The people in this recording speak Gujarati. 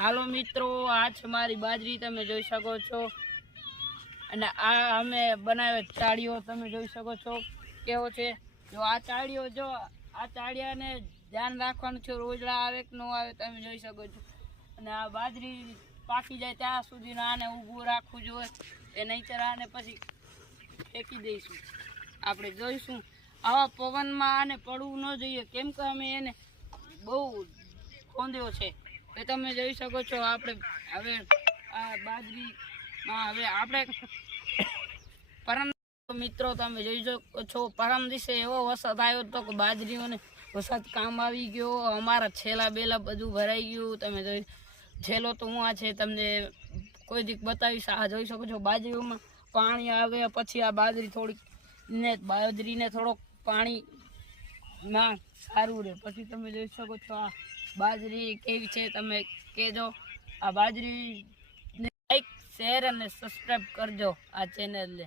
હાલો મિત્રો, આ છે મારી બાજરી, તમે જોઈ શકો છો. અને આ અમે બનાવે ચાળીઓ, તમે જોઈ શકો છો કેવો છે. જો આ ચાળીઓ, જો આ ચાળિયાને ધ્યાન રાખવાનું છે, રોજડા આવે કે ન આવે, તમે જોઈ શકો છો. અને આ બાજરી પાકી જાય ત્યાં સુધી આને ઊભું રાખવું જોઈએ, એ નહીંતર આને પછી ફેંકી દઈશું. આપણે જોઈશું આવા પવનમાં આને પડવું ન જોઈએ, કેમ કે અમે એને બહુ ખોંદ્યો છે. એ તમે જોઈ શકો છો. આપણે હવે આ બાજરીમાં હવે આપણે પરમ મિત્રો, તમે જોઈ શકો છો, પરમ દિવસે એવો વરસાદ આવ્યો હતો કે બાજરીઓને વરસાદ કામ આવી ગયો. અમારા છેલ્લા બેલા બધું ભરાઈ ગયું. તમે જોઈ છેલ્લો તો હું આ છે, તમને કોઈ દીક બતાવીશ. આ જોઈ શકો છો બાજરીઓમાં પાણી આવે પછી આ બાજરી બાજરીને થોડોક પાણીમાં સારું રહે. પછી તમે જોઈ શકો છો આ બાજરી કેવી છે, તમે કહેજો. આ બાજરી લાઈક, શેર અને સબસ્ક્રાઈબ કરજો આ ચેનલને.